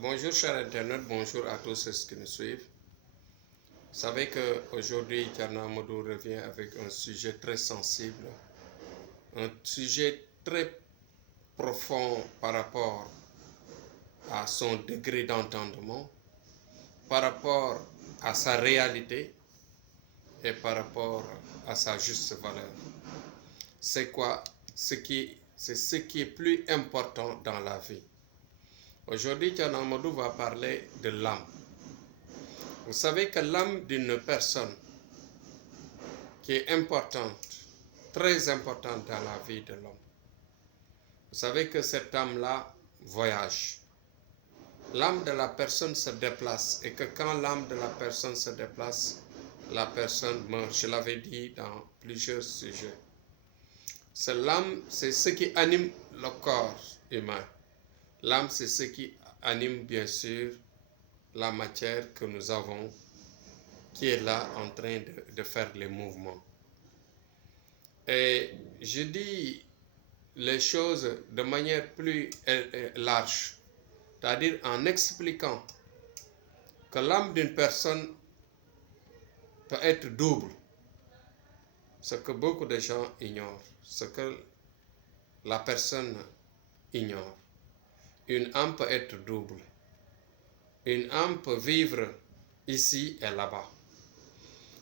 Bonjour chers internautes, bonjour à tous ceux qui nous suivent. Vous savez qu'aujourd'hui, Thierno Amadou revient avec un sujet très sensible, un sujet très profond par rapport à son degré d'entendement, par rapport à sa réalité et par rapport à sa juste valeur. C'est quoi? C'est ce qui est plus important dans la vie. Aujourd'hui, Thierno Amadou va parler de l'âme. Vous savez que l'âme d'une personne qui est importante, très importante dans la vie de l'homme, vous savez que cette âme-là voyage. L'âme de la personne se déplace et que quand l'âme de la personne se déplace, la personne meurt. Je l'avais dit dans plusieurs sujets. L'âme, c'est ce qui anime le corps humain. L'âme, c'est ce qui anime bien sûr la matière que nous avons, qui est là en train de faire les mouvements. Et je dis les choses de manière plus large, c'est-à-dire en expliquant que l'âme d'une personne peut être double, ce que beaucoup de gens ignorent, ce que la personne ignore. Une âme peut être double. Une âme peut vivre ici et là-bas.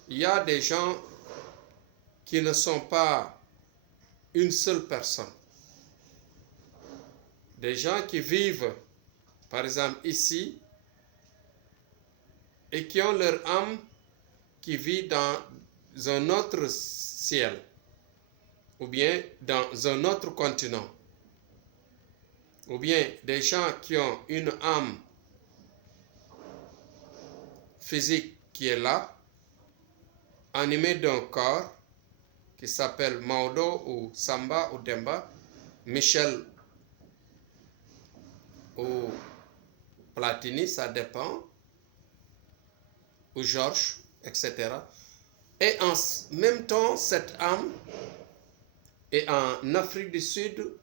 Il y a des gens qui ne sont pas une seule personne. Des gens qui vivent, par exemple, ici, et qui ont leur âme qui vit dans un autre ciel, ou bien dans un autre continent, ou bien des gens qui ont une âme physique qui est là, animée d'un corps qui s'appelle Maudo ou Samba ou Demba, Michel ou Platini, ça dépend, ou Georges, etc. Et en même temps, cette âme est en Afrique du Sud,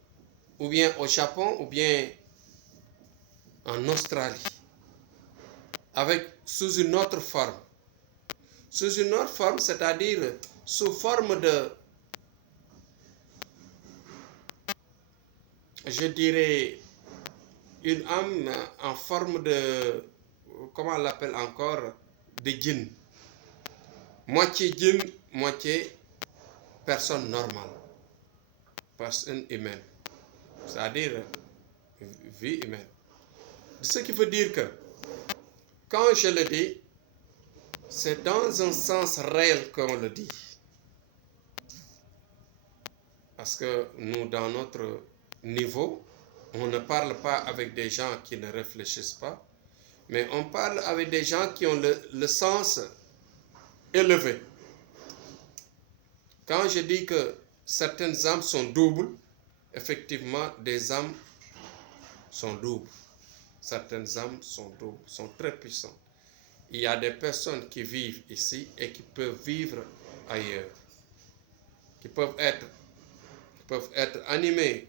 ou bien au Japon, ou bien en Australie, sous une autre forme. Sous une autre forme, c'est-à-dire sous forme de, je dirais, une âme en forme de, comment on l'appelle encore, de djinn. Moitié djinn, moitié personne normale, personne humaine, c'est-à-dire vie humaine. Ce qui veut dire que, quand je le dis, c'est dans un sens réel qu'on le dit. Parce que nous, dans notre niveau, on ne parle pas avec des gens qui ne réfléchissent pas, mais on parle avec des gens qui ont le sens élevé. Quand je dis que certaines âmes sont doubles, effectivement, des âmes sont doubles. Certaines âmes sont doubles, sont très puissantes. Il y a des personnes qui vivent ici et qui peuvent vivre ailleurs, qui peuvent être animées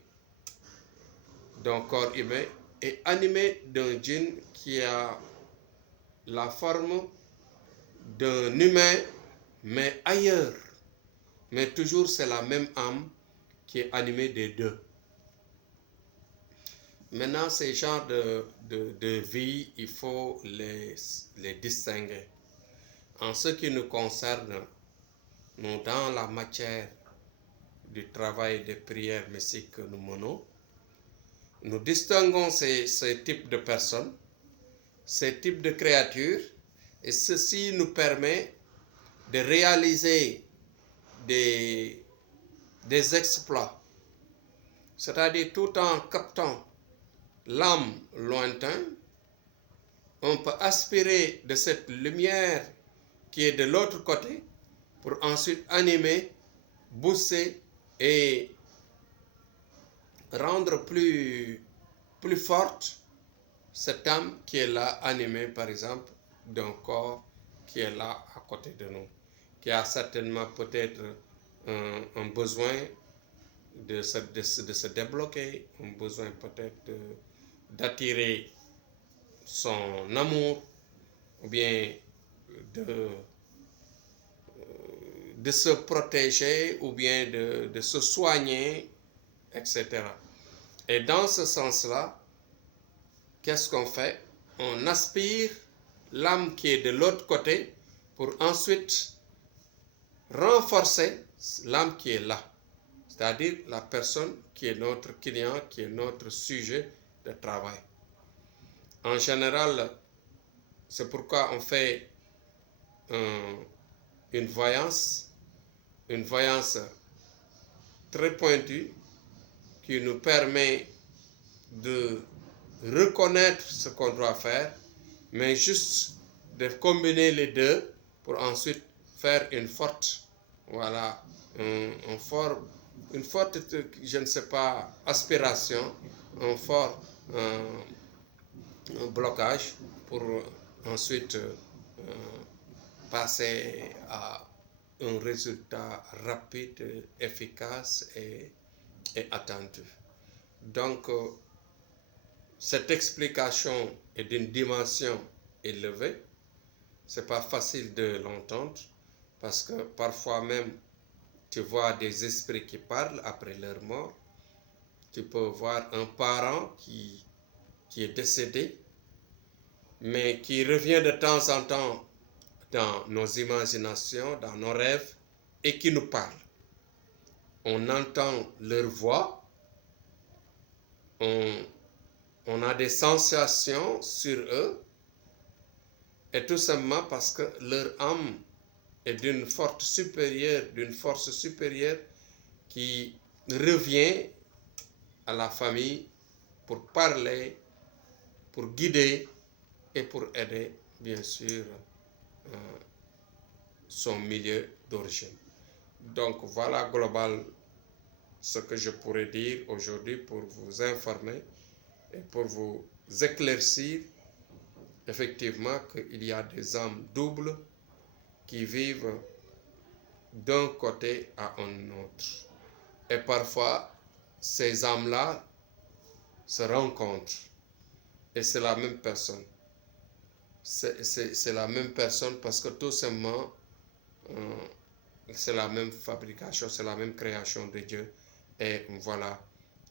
d'un corps humain et animées d'un djinn qui a la forme d'un humain, mais ailleurs. Mais toujours c'est la même âme qui est animée des deux. Maintenant, ces genres de vie, il faut les distinguer. En ce qui nous concerne, nous, dans la matière du travail des prières mystiques que nous menons, nous distinguons ces types de personnes, ces types de créatures, et ceci nous permet de réaliser des exploits, c'est-à-dire tout en captant l'âme lointaine, on peut aspirer de cette lumière qui est de l'autre côté pour ensuite animer, booster et rendre plus forte cette âme qui est là animée par exemple d'un corps qui est là à côté de nous, qui a certainement peut-être un besoin de se débloquer, un besoin peut-être d'attirer son amour, ou bien de se protéger, ou bien de se soigner, etc. Et dans ce sens-là, qu'est-ce qu'on fait? On aspire l'âme qui est de l'autre côté pour ensuite renforcer l'âme qui est là. C'est-à-dire la personne qui est notre client, qui est notre sujet de travail. En général, c'est pourquoi on fait une voyance très pointue qui nous permet de reconnaître ce qu'on doit faire, mais juste de combiner les deux pour ensuite faire une forte, voilà, une forte, je ne sais pas, aspiration, un fort un blocage pour ensuite passer à un résultat rapide, efficace et attendu. Donc, cette explication est d'une dimension élevée. Ce n'est pas facile de l'entendre parce que parfois même, tu vois des esprits qui parlent après leur mort. Tu peux voir un parent qui est décédé, mais qui revient de temps en temps dans nos imaginations, dans nos rêves, et qui nous parle. On entend leur voix, on a des sensations sur eux, et tout simplement parce que leur âme est d'une force supérieure qui revient à la famille pour parler, pour guider et pour aider, bien sûr, son milieu d'origine. Donc voilà global ce que je pourrais dire aujourd'hui pour vous informer et pour vous éclaircir effectivement qu'il y a des âmes doubles qui vivent d'un côté à un autre. Et parfois, ces âmes-là se rencontrent et c'est la même personne. C'est la même personne parce que tout simplement, c'est la même fabrication, c'est la même création de Dieu. Et voilà,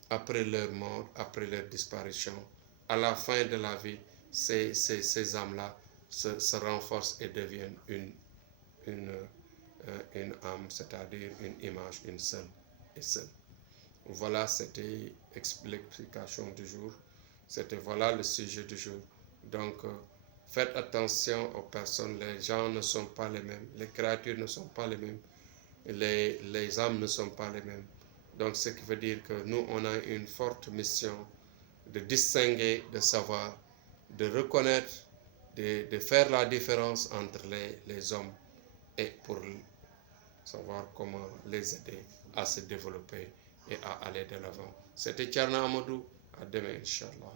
après leur mort, après leur disparition, à la fin de la vie, ces âmes-là se renforcent et deviennent une âme, c'est-à-dire une image, une seule et seule. Voilà, c'était l'explication du jour. C'était voilà le sujet du jour. Donc, faites attention aux personnes. Les gens ne sont pas les mêmes. Les créatures ne sont pas les mêmes. Les âmes ne sont pas les mêmes. Donc, ce qui veut dire que nous, on a une forte mission de distinguer, de savoir, de reconnaître, de faire la différence entre les hommes et pour savoir comment les aider à se développer et à aller de l'avant. C'était Thierno Amadou. À demain, Inch'Allah.